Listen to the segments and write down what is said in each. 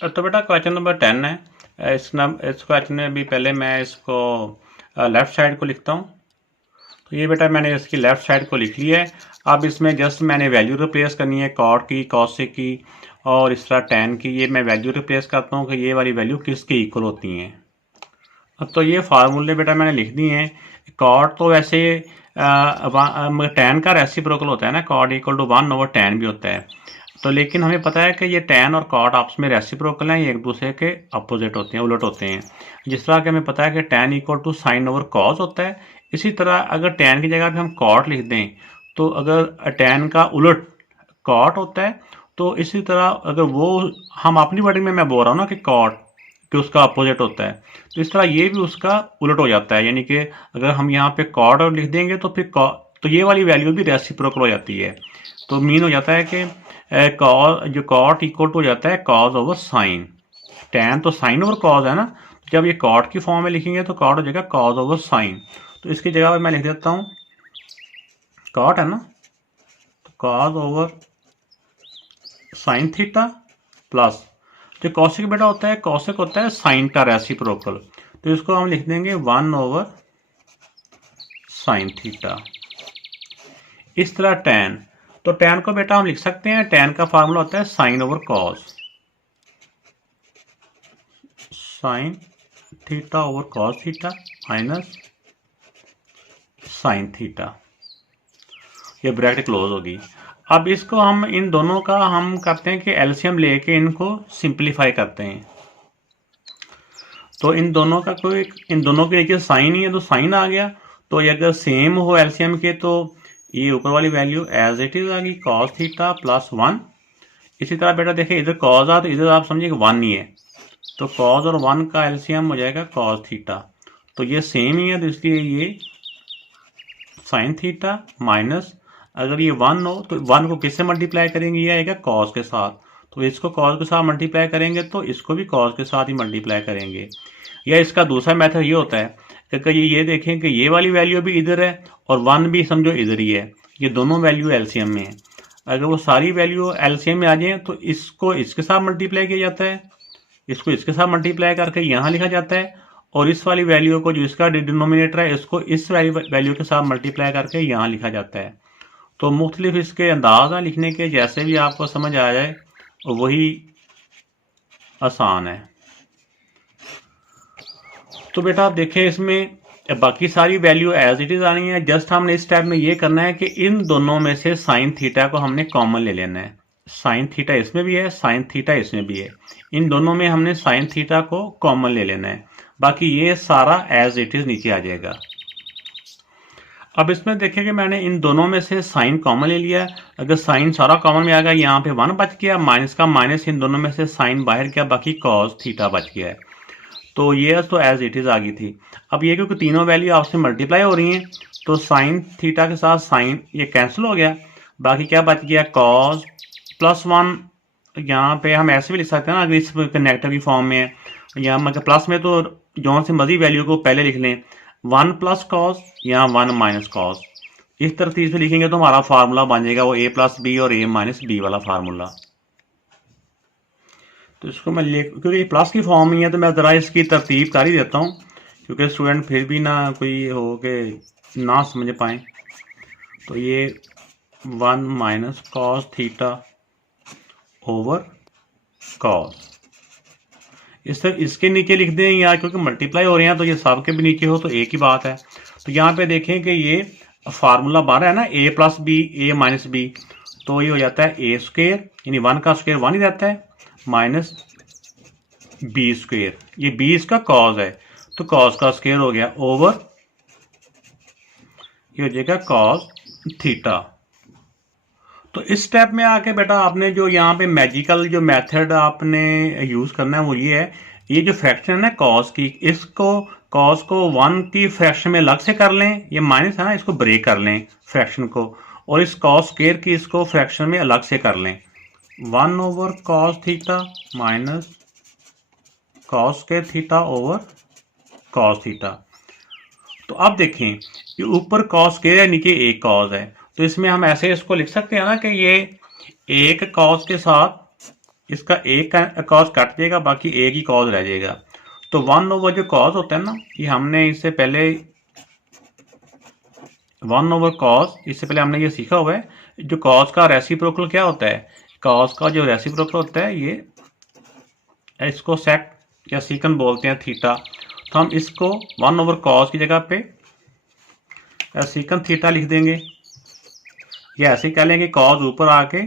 तो बेटा question number 10 है। इस क्वेश्चन में भी पहले मैं इसको लेफ़्ट साइड को लिखता हूँ। तो ये बेटा मैंने इसकी लेफ़्ट साइड को लिख लिया है। अब इसमें जस्ट मैंने वैल्यू रिप्लेस करनी है, कॉट की, कॉसेक की और इस तरह टैन की। ये मैं वैल्यू रिप्लेस करता हूँ कि ये वाली वैल्यू किसके इक्वल होती हैं। तो ये फार्मूले बेटा मैंने लिख दिए हैं। कॉट तो वैसे टैन का रेसिप्रोकल होता है ना, कॉट इक्वल टू 1/tan भी होता है। तो लेकिन हमें पता है कि ये टैन और कॉट आपस में रेसिप्रोकल हैं, ये एक दूसरे के अपोजिट होते हैं, उलट होते हैं। जिस तरह कि हमें पता है कि tan equal to sine over cos होता है, इसी तरह अगर टैन की जगह पे हम कॉट लिख दें तो अगर टैन का उलट कॉट होता है, तो इसी तरह अगर वो हम अपनी वर्डिंग में मैं बोल रहा हूँ ना कि कॉट कि उसका अपोजिट होता है, तो इस तरह ये भी उसका उलट हो जाता है। यानी कि अगर हम यहाँ पे कॉट और लिख देंगे तो फिर तो ये वाली वैल्यू भी रेसिप्रोकल हो जाती है। तो मीन हो जाता है कि जो कॉट इक्वल टू हो जाता है कॉज ओवर साइन। टैन तो साइन ओवर कॉज है ना, तो जब ये कॉट की फॉर्म में लिखेंगे तो कॉट हो जाएगा कॉज ओवर साइन। तो इसकी जगह पर मैं लिख देता हूँ कॉट है ना, तो cause over sine theta plus जो कॉसेक बेटा होता है, कॉसेक होता है साइन का रेसिप्रोकल, तो इसको हम लिख देंगे 1/sin थीटा। इस तरह टैन, तो टैन को बेटा हम लिख सकते हैं, टैन का फार्मूला होता है sine over cos, sine theta over cos theta minus sine theta, ये ब्रैकेट क्लोज होगी। अब इसको हम इन दोनों का हम करते हैं कि एलसीएम लेके इनको सिंप्लीफाई करते हैं। तो इन दोनों के नीचे साइन ही है तो साइन आ गया। तो ये अगर सेम हो एलसीएम के तो ये ऊपर वाली वैल्यू एज इट इज आ गई कॉस थीटा प्लस 1। इसी तरह बेटा देखिए इधर कॉस आ तो इधर आप समझिए 1 ही है, तो कॉस और 1 का एलसीएम हो जाएगा कॉस थीटा। तो ये सेम ही है तो इसलिए ये साइन थीटा माइनस, अगर ये 1 हो तो 1 को किससे मल्टीप्लाई करेंगे, ये आएगा कॉस के साथ। तो इसको कॉस के साथ मल्टीप्लाई करेंगे तो इसको भी कॉस के साथ ही मल्टीप्लाई करेंगे। या इसका दूसरा मेथड ये होता है कि ये देखें कि ये वाली वैल्यू भी इधर है और 1 भी समझो इधर ही है, ये दोनों वैल्यू एलसीएम में है। अगर वो सारी वैल्यू एलसीएम में आ जाए तो इसको इसके साथ मल्टीप्लाई किया जाता है, इसको इसके साथ मल्टीप्लाई करके यहाँ लिखा जाता है, और इस वाली वैल्यू को जो इसका डिनोमिनेटर है इसको इस वैल्यू के साथ मल्टीप्लाई करके यहाँ लिखा जाता है। तो मुख्तलिफ इसके अंदाज हैं लिखने के, जैसे भी आपको समझ आ जाए वही आसान है। तो बेटा आप देखें इसमें बाकी सारी वैल्यू एज इट इज आनी है, जस्ट हमने इस स्टेप में ये करना है कि इन दोनों में से साइन थीटा को हमने कॉमन ले लेना है। साइन थीटा इसमें भी है, साइन थीटा इसमें भी है, इन दोनों में हमने साइन थीटा को कॉमन ले लेना है, बाकी ये सारा एज इट इज नीचे आ जाएगा। अब इसमें देखें कि मैंने इन दोनों में से साइन कॉमन ले लिया। अगर साइन सारा कॉमन में आ गया, यहाँ पे 1 बच गया, माइनस का माइनस, इन दोनों में से साइन बाहर गया, बाकी कॉस थीटा बच गया है। तो ये तो एज इट इज आ गई थी। अब ये क्योंकि तीनों वैल्यू आपसे मल्टीप्लाई हो रही हैं तो साइन थीटा के साथ साइन ये कैंसिल हो गया, बाकी क्या बच गया कॉस प्लस 1। यहाँ पे हम ऐसे भी लिख सकते हैं ना, अगर इस नेगेटिव की फॉर्म में है, यहाँ मतलब प्लस में तो जो से मजीद वैल्यू को पहले लिख लें, 1 प्लस कॉस, यहाँ 1 माइनस कॉस। इस तरतीब से लिखेंगे तो हमारा फार्मूला बन जाएगा वो a प्लस बी और a माइनस बी वाला फार्मूला। तो इसको मैं क्योंकि ये प्लस की फॉर्म में है तो मैं ज़रा इसकी तरतीब कर ही देता हूँ, क्योंकि स्टूडेंट फिर भी ना कोई हो के ना समझ पाए। तो ये 1 minus cos theta over cos, इसके नीचे लिख दें, या क्योंकि मल्टीप्लाई हो रहे हैं तो ये सब के भी नीचे हो तो एक ही बात है। तो यहाँ पे देखें कि ये फार्मूला बन रहा है ना a plus B a minus B, तो ये हो जाता है a स्क्वेयर, यानी 1 का स्क्वेयर 1 ही रहता है, माइनस बी स्क्वेयर, ये b इसका कॉस है तो कॉस का स्क्वेयर हो गया ओवर ये हो जाएगा कॉस थीटा। तो इस स्टेप में आके बेटा आपने जो यहाँ पे मैजिकल जो मेथड आपने यूज करना है वो ये है, ये जो फ्रैक्शन है ना कॉस की, इसको कॉस को 1 की फ्रैक्शन में अलग से कर लें, ये माइनस है ना, इसको ब्रेक कर लें फ्रैक्शन को, और इस कॉस स्क्वायर की इसको फ्रैक्शन में अलग से कर लें, 1 over cos theta minus cos square theta over cos theta. तो अब देखें ये ऊपर कॉस स्क्वायर है, नीचे एक कॉस है, तो इसमें हम ऐसे इसको लिख सकते हैं ना कि ये एक कॉस के साथ इसका एक का कॉज कट जाएगा, बाकी एक ही कॉज रह जाएगा। तो 1/, जो कॉज होता है ना, ये हमने इससे पहले 1/cos, इससे पहले हमने ये सीखा हुआ है। जो कॉज का रेसिप्रोकल क्या होता है, कॉज का जो रेसिप्रोकल होता है, ये इसको सेक या सीकन बोलते हैं, थीटा। तो हम इसको 1/cos की जगह पे सीकन थीटा लिख देंगे, या ऐसे ही कह लेंगे कॉज ऊपर आके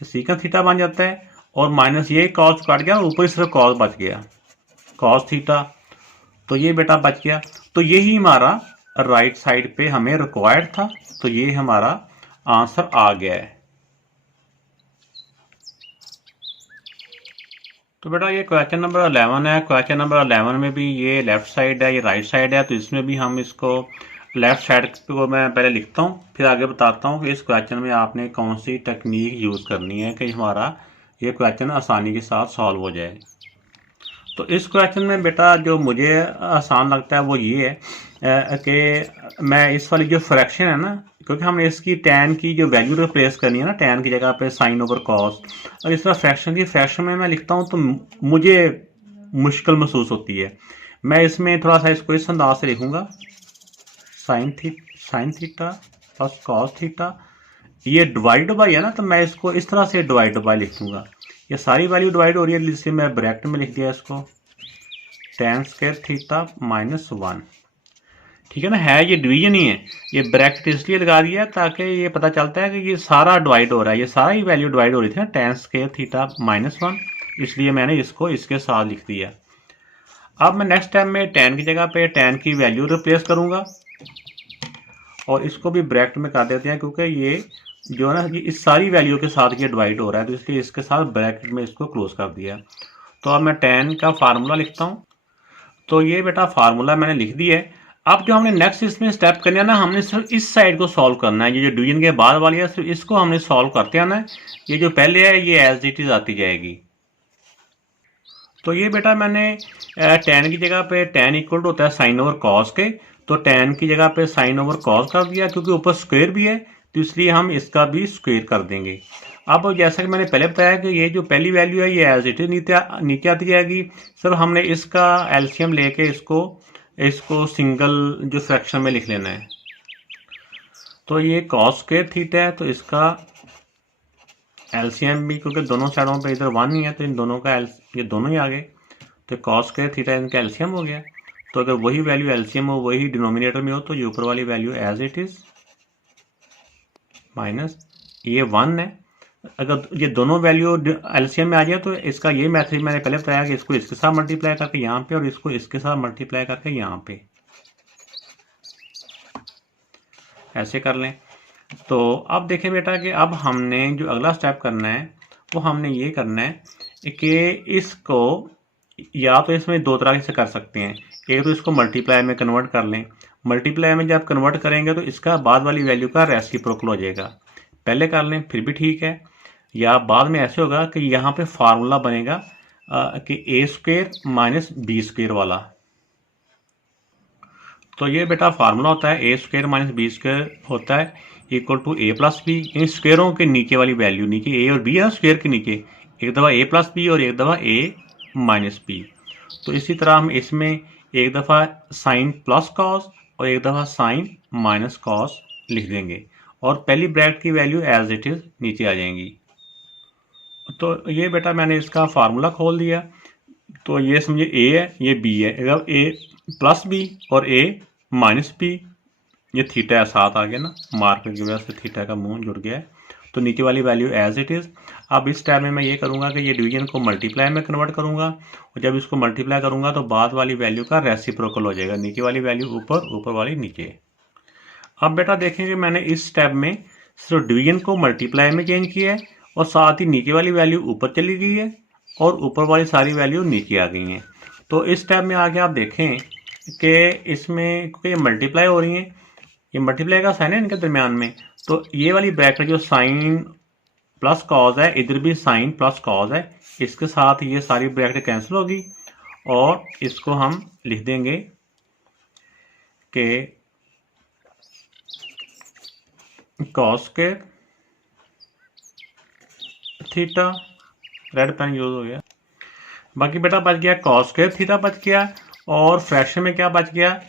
सीकन थीटा बन जाता है, और माइनस ये कॉज कट गया, ऊपर सिर्फ कॉज बच गया, कॉज थीटा। तो ये बेटा बच गया। तो यही हमारा राइट साइड पे हमें रिक्वायर्ड था, तो ये हमारा आंसर आ गया है। तो बेटा ये क्वेश्चन नंबर 11 है। क्वेश्चन नंबर 11 में भी ये लेफ्ट साइड है, ये राइट साइड है, तो इसमें भी हम इसको लेफ्ट साइड को मैं पहले लिखता हूँ, फिर आगे बताता हूँ कि इस क्वेश्चन में आपने कौन सी टेक्निक यूज़ करनी है कि हमारा ये क्वेश्चन आसानी के साथ सॉल्व हो जाए। तो इस क्वेश्चन में बेटा जो मुझे आसान लगता है वो ये है कि मैं इस वाली जो फ्रैक्शन है ना, क्योंकि हमने इसकी tan की जो वैल्यू रिप्लेस करनी है ना, tan की जगह पे sin/cos, और इस तरह फ्रैक्शन में मैं लिखता हूँ तो मुझे मुश्किल महसूस होती है। मैं इसमें थोड़ा सा इसको इस अंदाज से लिखूंगा, sin theta plus cos theta, ये डिवाइड बाई है ना, तो मैं इसको इस तरह से डिवाइड बाई लिख दूंगा। ये सारी वैल्यू डिवाइड हो रही है, इसलिए मैं ब्रैकेट में लिख दिया इसको tan² थीटा -1। ठीक है ना, है ये डिवीजन ही है, ये ब्रैकेट इसलिए लगा दिया ताकि ये पता चलता है कि ये सारा डिवाइड हो रहा है, ये सारा ही वैल्यू डिवाइड हो रही थी ना, tan² थीटा -1, इसलिए मैंने इसको इसके साथ लिख दिया। अब मैं नेक्स्ट टाइम में tan की जगह पे tan की वैल्यू रिप्लेस करूंगा, और इसको भी ब्रैकेट में कर देते हैं, क्योंकि ये जो है ना, ये इस सारी वैल्यू के साथ ये डिवाइड हो रहा है, तो इसलिए इसके साथ ब्रैकेट में इसको क्लोज कर दिया। तो अब मैं tan का फार्मूला लिखता हूँ। तो ये बेटा फार्मूला मैंने लिख दिया है। अब जो हमने नेक्स्ट इसमें स्टेप करना है ना, हमने सिर्फ इस साइड को सॉल्व करना है, ये जो डिवीजन के बाद वाली है सिर्फ इसको हमने सॉल्व करते आना है। ये जो पहले है ये एज इट इज आती जाएगी। तो ये बेटा मैंने tan की जगह पे tan इक्वल होता है sin/cos के, तो tan की जगह पे sin/cos कर दिया, क्योंकि ऊपर स्क्वायर भी है तो इसलिए हम इसका भी स्क्वायर कर देंगे। अब जैसा कि मैंने पहले बताया कि ये जो पहली वैल्यू है ये एज इट इज नीचे आती जाएगी। सर हमने इसका एलसीएम लेके इसको सिंगल जो फ्रैक्शन में लिख लेना है। तो ये cos² थीटा है, तो इसका एलसीएम भी, क्योंकि दोनों साइडों पे इधर 1 ही है, तो इन दोनों का ये दोनों ही आ गए, तो cos² थीटा इनका एलसीएम हो गया। तो अगर वही वैल्यू एलसीएम हो, वही डिनोमिनेटर में हो, तो ये ऊपर वाली value as it is minus ये 1 है। अगर ये दोनों वैल्यू एलसीएम में आ जाए तो इसका ये मैथड मैंने पहले बताया कि इसको इसके साथ मल्टीप्लाई करके यहाँ पे, और इसको इसके साथ मल्टीप्लाई करके यहाँ पे, ऐसे कर लें। तो अब देखें बेटा कि अब हमने जो अगला स्टेप करना है वो हमने ये करना है कि इसको या तो इसमें दो तरह से कर सकते हैं। एक तो इसको मल्टीप्लाई में कन्वर्ट कर लें, मल्टीप्लाई में जब कन्वर्ट करेंगे तो इसका बाद वाली वैल्यू का रेसिप्रोकल हो जाएगा। पहले कर लें फिर भी ठीक है, या बाद में ऐसे होगा कि यहाँ पे फार्मूला बनेगा कि a² - b² वाला। तो ये बेटा फार्मूला होता है a² - b² होता है इक्वल टू a + b। इन स्क्वेयरों के नीचे वाली वैल्यू, नीचे a और b है स्क्वेयर के नीचे, एक दफ़ा a + b और एक दफ़ा a - b। तो इसी तरह हम इसमें एक दफ़ा sin + cos और एक दफ़ा sin - cos लिख देंगे, और पहली ब्रैकेट की वैल्यू एज इट इज नीचे आ जाएंगी। तो ये बेटा मैंने इसका फार्मूला खोल दिया। तो ये समझिए a है, ये b है, अगर a + b और a - b, ये थीटा है साथ आ गया ना, मार्कर की वजह से थीटा का मुंह जुड़ गया है। तो नीचे वाली वैल्यू एज इट इज। अब इस टाइम में मैं ये करूंगा कि ये डिवीजन को मल्टीप्लाई में कन्वर्ट करूंगा, और जब इसको मल्टीप्लाई करूंगा तो बाद वाली वैल्यू का रेसिप्रोकल हो जाएगा, नीचे वाली वैल्यू ऊपर, ऊपर वाली नीचे। अब बेटा देखेंगे मैंने इस स्टेप में सिर्फ डिवीजन को मल्टीप्लाई में चेंज किया है, और साथ ही नीचे वाली वैल्यू ऊपर चली गई है और ऊपर वाली सारी वैल्यू नीचे आ गई हैं। तो इस स्टेप में आगे आप देखें कि इसमें क्योंकि ये मल्टीप्लाई हो रही हैं, ये मल्टीप्लाई का साइन है इनके दरमियान में, तो ये वाली ब्रैकेट जो sin + cos है, इधर भी sin + cos है, इसके साथ ये सारी ब्रैकेट कैंसिल होगी, और इसको हम लिख देंगे कि cos² theta red pen use हो गया। बाकी बेटा बच गया कॉस स्क्वायर थीटा बच गया, और फ्रैक्शन में क्या बच गया,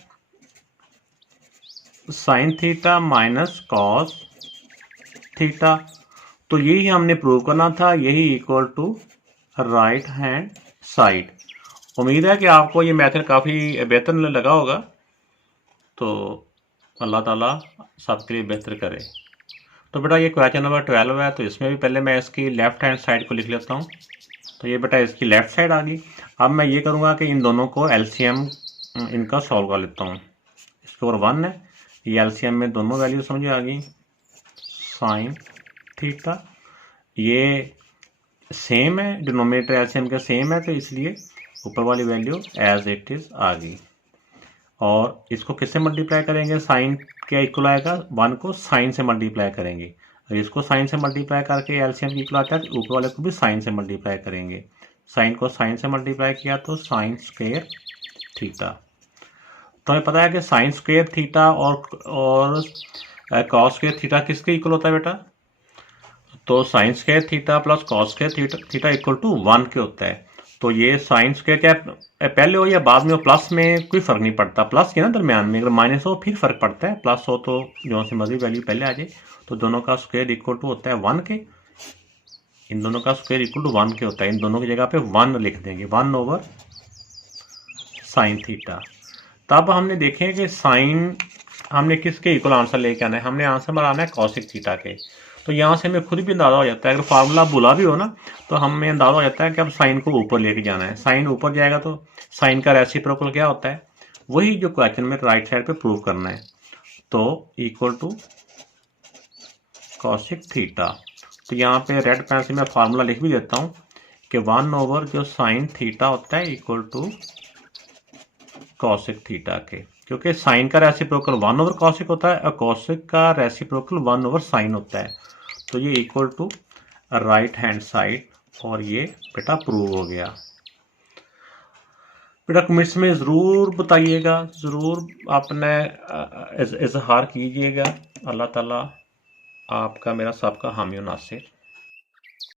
sine theta minus cos theta. तो यही हमने प्रूव करना था, यही equal to right hand side. उम्मीद है कि आपको ये मेथड काफ़ी बेहतर लगा होगा। तो अल्लाह ताला सबके लिए बेहतर करे। तो बेटा ये क्वेश्चन नंबर 12 है, तो इसमें भी पहले मैं इसकी लेफ्ट हैंड साइड को लिख लेता हूँ। तो ये बेटा इसकी लेफ्ट साइड आ गई। अब मैं ये करूँगा कि इन दोनों को एलसीएम इनका सॉल्व कर लेता हूँ। इसके ऊपर 1 है, ये एलसीएम में दोनों वैल्यू समझ आ गई। साइन थीटा ये सेम है, डिनोमिनेटर एलसीएम का सेम है, तो इसलिए ऊपर वाली वैल्यू एज इट इज आ गई। और इसको किससे मल्टीप्लाई करेंगे, साइन क्या इक्वल आएगा, 1 को साइन से मल्टीप्लाई करेंगे। और इसको साइन से मल्टीप्लाई करके एलसीएम इक्वल आता है, तो ऊपर वाले को भी साइन से मल्टीप्लाई करेंगे। साइन को साइन से मल्टीप्लाई किया तो साइन स्क्वायर थीटा। तो हमें पता है कि साइन स्क्वायर थीटा और कॉस स्क्वायर थीटा किसके इक्वल होता है बेटा, तो sine square theta plus cos square theta equal to 1 के होता है। तो ये साइन स्क्वायर क्या पहले हो या बाद में हो, प्लस में कोई फर्क नहीं पड़ता, प्लस के ना दरमियान में, अगर माइनस हो फिर फर्क पड़ता है, प्लस हो तो जो सी मर्जी वैल्यू पहले आ जाए। तो दोनों का स्क्वायर इक्वल टू होता है 1 के, इन दोनों का स्क्वायर इक्वल टू 1 के होता है। इन दोनों की जगह पे 1 लिख देंगे, 1 ओवर साइन थीटा। तब हमने देखें कि साइन हमने किसके इक्वल आंसर लेके आना है, हमने आंसर बनाना है कॉसिक थीटा के। तो यहाँ से हमें खुद भी अंदाजा हो जाता है, अगर फार्मूला भूला भी हो ना तो हमें अंदाजा हो जाता है कि अब साइन को ऊपर लेके जाना है। साइन ऊपर जाएगा तो साइन का रेसिप्रोकल क्या होता है, वही जो क्वेश्चन में राइट साइड पे प्रूव करना है। तो इक्वल टू कॉसिक थीटा। तो यहाँ पे रेड पेन से मैं फार्मूला लिख भी देता हूँ कि 1 ओवर जो साइन थीटा होता है इक्वल टू कॉसिक थीटा के, क्योंकि साइन का रेसिप्रोकल 1 ओवर कॉसिक होता है और कॉसिक का रेसिप्रोकल 1 ओवर साइन होता है। तो ये equal to right hand side, और ये बेटा प्रूव हो गया। बेटा कमेंट्स में ज़रूर बताइएगा, ज़रूर आपने इजहार कीजिएगा। अल्लाह ताला आपका मेरा सबका हामी नासिर।